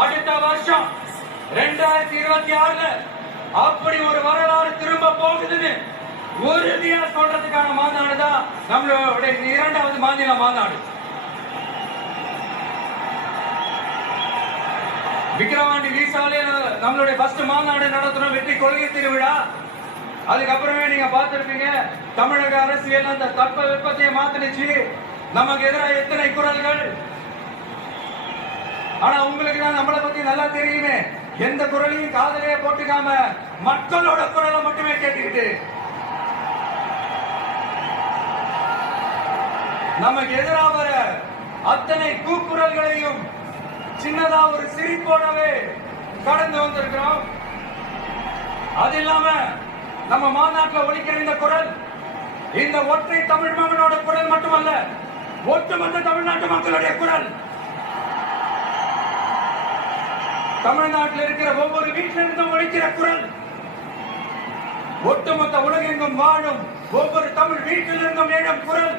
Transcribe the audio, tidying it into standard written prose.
அடுத்த வருஷம் 2026 அப்படி ஒரு வரலாறு திரும்ப போகுதுன்னு உறுதியா சொல்றதுக்கான மாநாடு தான் நம்மளுடைய 2வது மாநில மாநாடு. விக்கிரவாண்டி வீசாலே நம்மளுடைய ஃபர்ஸ்ட் மாநாடு நடத்துறோம், வெற்றி கொள்கை திருவிழா. அதுக்கப்புறமே நீங்க பார்த்திருப்பீங்க, தமிழக அரசியல் அந்த தட்ப வெப்பத்தையே மாத்தினுச்சு. நமக்கு எதிராக எத்தனை குரல்கள். ஆனா உங்களுக்கு தான் நம்மளை பத்தி நல்லா தெரியுமே, எந்த குரலையும் காதலையே போட்டுக்காம மக்களோட குரலை மட்டுமே கேட்டுக்கிட்டு நமக்கு எதிராக வர அத்தனை கூக்குரல்களையும் சின்னதா ஒரு சிரிப்போடவே கடந்து வந்திருக்கிறோம். அது இல்லாம நம்ம மாநாட்டில் ஒலிக்கிற இந்த குரல் இந்த ஒற்றை தமிழ் மகனோட குரல் மட்டுமல்ல, ஒட்டுமொத்த தமிழ்நாட்டு மக்களுடைய குரல். தமிழ்நாட்டில் இருக்கிற ஒவ்வொரு வீட்டிலிருந்தும் ஒலிக்கிற குரல், ஒட்டுமொத்த உலகெங்கும் வாழும் ஒவ்வொரு தமிழ் வீட்டிலிருந்தும் எழும் குரல்.